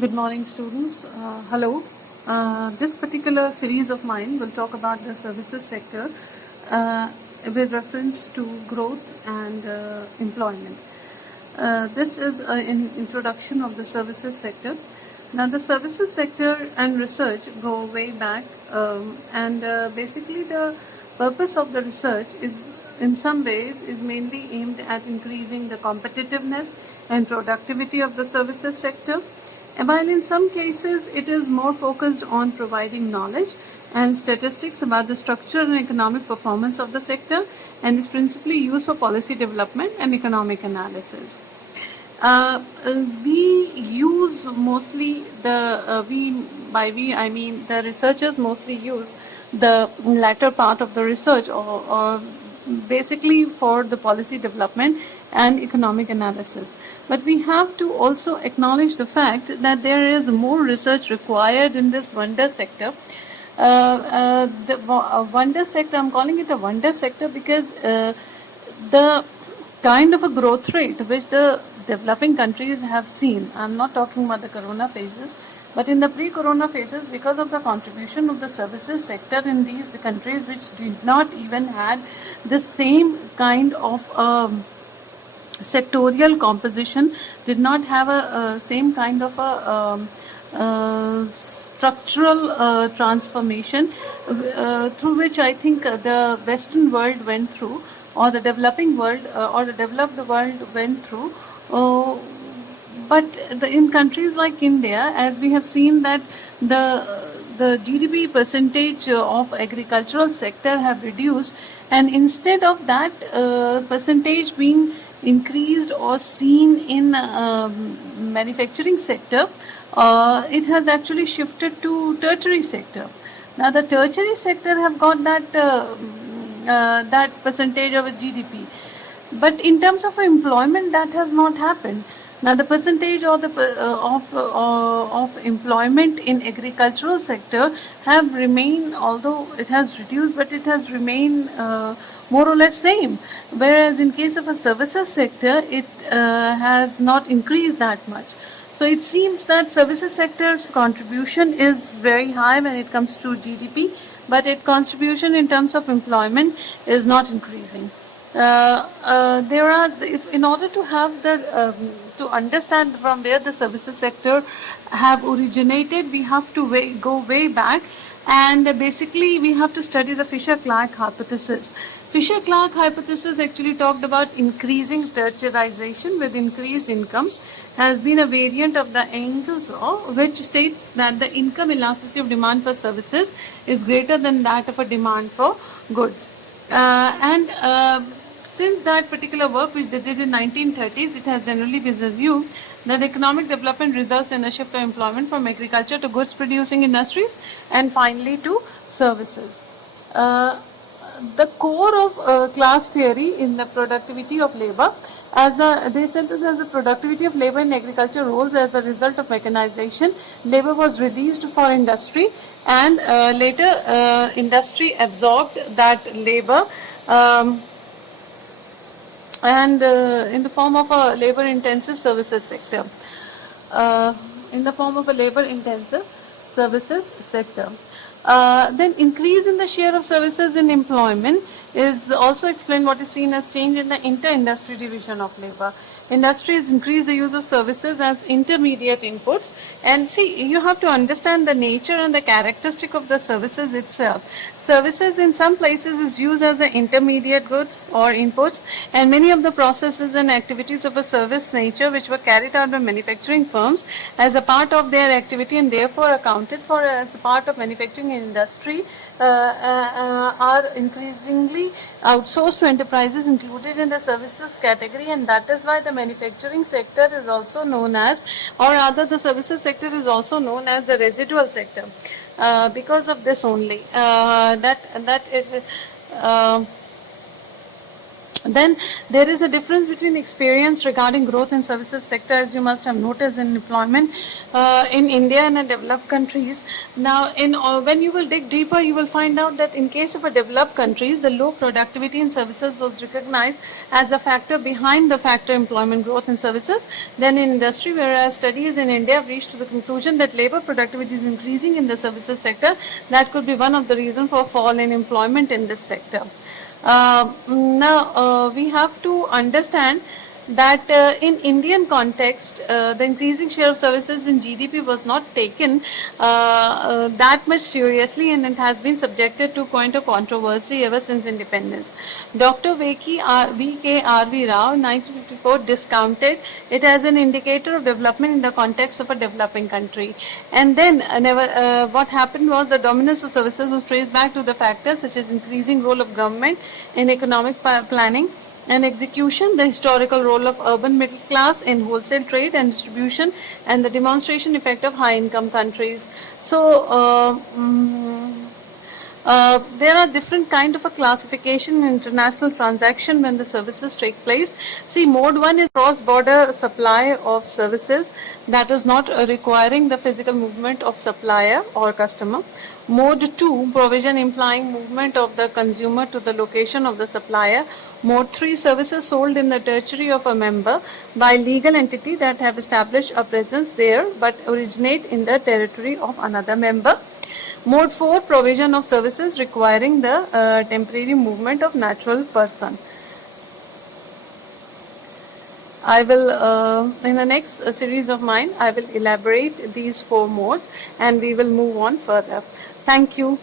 Good morning, students. Hello. This particular series of mine will talk about the services sector with reference to growth and employment. This is an introduction of the services sector. Now, the services sector and research go way back, and basically the purpose of the research is, in some ways, is mainly aimed at increasing the competitiveness and productivity of the services sector. While in some cases it is more focused on providing knowledge and statistics about the structure and economic performance of the sector, and is principally used for policy development and economic analysis. We use mostly I mean the researchers mostly use the latter part of the research or basically for the policy development and economic analysis. But we have to also acknowledge the fact that there is more research required in this wonder sector. The wonder sector, I'm calling it a wonder sector because the kind of a growth rate which the developing countries have seen, I'm not talking about the corona phases, but in the pre-corona phases, because of the contribution of the services sector in these countries which did not even had the same kind of sectorial composition, did not have a same kind of a structural transformation through which I think the Western world went through, or the developing world or the developed world went through. But in countries like India, as we have seen that the GDP percentage of agricultural sector have reduced, and instead of that percentage being increased or seen in manufacturing sector, it has actually shifted to tertiary sector. Now the tertiary sector have got that percentage of a GDP, but in terms of employment that has not happened. Now the percentage of employment in agricultural sector have remained, although it has reduced, but it has remained more or less same. Whereas in case of a services sector, it has not increased that much. So it seems that services sector's contribution is very high when it comes to GDP, but its contribution in terms of employment is not increasing. In order to have to understand from where the services sector have originated, we have to go way back, and basically we have to study the Fisher-Clark hypothesis. Fisher-Clark hypothesis actually talked about increasing tertiarization with increased income, has been a variant of the Engels law, which states that the income elasticity of demand for services is greater than that of a demand for goods. Since that particular work which they did in 1930s, it has generally been assumed that economic development results in a shift of employment from agriculture to goods producing industries and finally to services. The core of class theory in the productivity of labor, they said that as the productivity of labor in agriculture rose as a result of mechanization, labor was released for industry, and later industry absorbed that labor and in the form of a labor-intensive services sector. Then increase in the share of services in employment is also explained what is seen as change in the inter-industry division of labor. Industries increase the use of services as intermediate inputs, and see, you have to understand the nature and the characteristic of the services itself. Services in some places is used as the intermediate goods or inputs, and many of the processes and activities of a service nature which were carried out by manufacturing firms as a part of their activity and therefore accounted for as a part of manufacturing industry are increasingly outsourced to enterprises included in the services category, and that is why the manufacturing sector is also known as, or rather the services sector is also known as the residual sector, because of this only, Then there is a difference between experience regarding growth in services sector, as you must have noticed in employment in India and in developed countries. Now, when you will dig deeper, you will find out that in case of a developed countries, the low productivity in services was recognized as a factor behind the factor employment growth in services. Then in industry, whereas studies in India have reached to the conclusion that labor productivity is increasing in the services sector, that could be one of the reasons for fall in employment in this sector. Now, we have to understand that in Indian context, the increasing share of services in GDP was not taken that much seriously, and it has been subjected to point of controversy ever since independence. Dr. V.K.R.V. Rao in 1954 discounted it as an indicator of development in the context of a developing country. And then what happened was the dominance of services was traced back to the factors such as increasing role of government in economic planning and execution, the historical role of urban middle class in wholesale trade and distribution, and the demonstration effect of high income countries. So there are different kind of a classification in international transaction when the services take place. See, mode 1 is cross-border supply of services that is not requiring the physical movement of supplier or customer. Mode 2, provision implying movement of the consumer to the location of the supplier. Mode 3, services sold in the territory of a member by legal entity that have established a presence there but originate in the territory of another member. Mode 4, provision of services requiring the temporary movement of natural person. I will, in the next series of mine, I will elaborate these 4 modes and we will move on further. Thank you.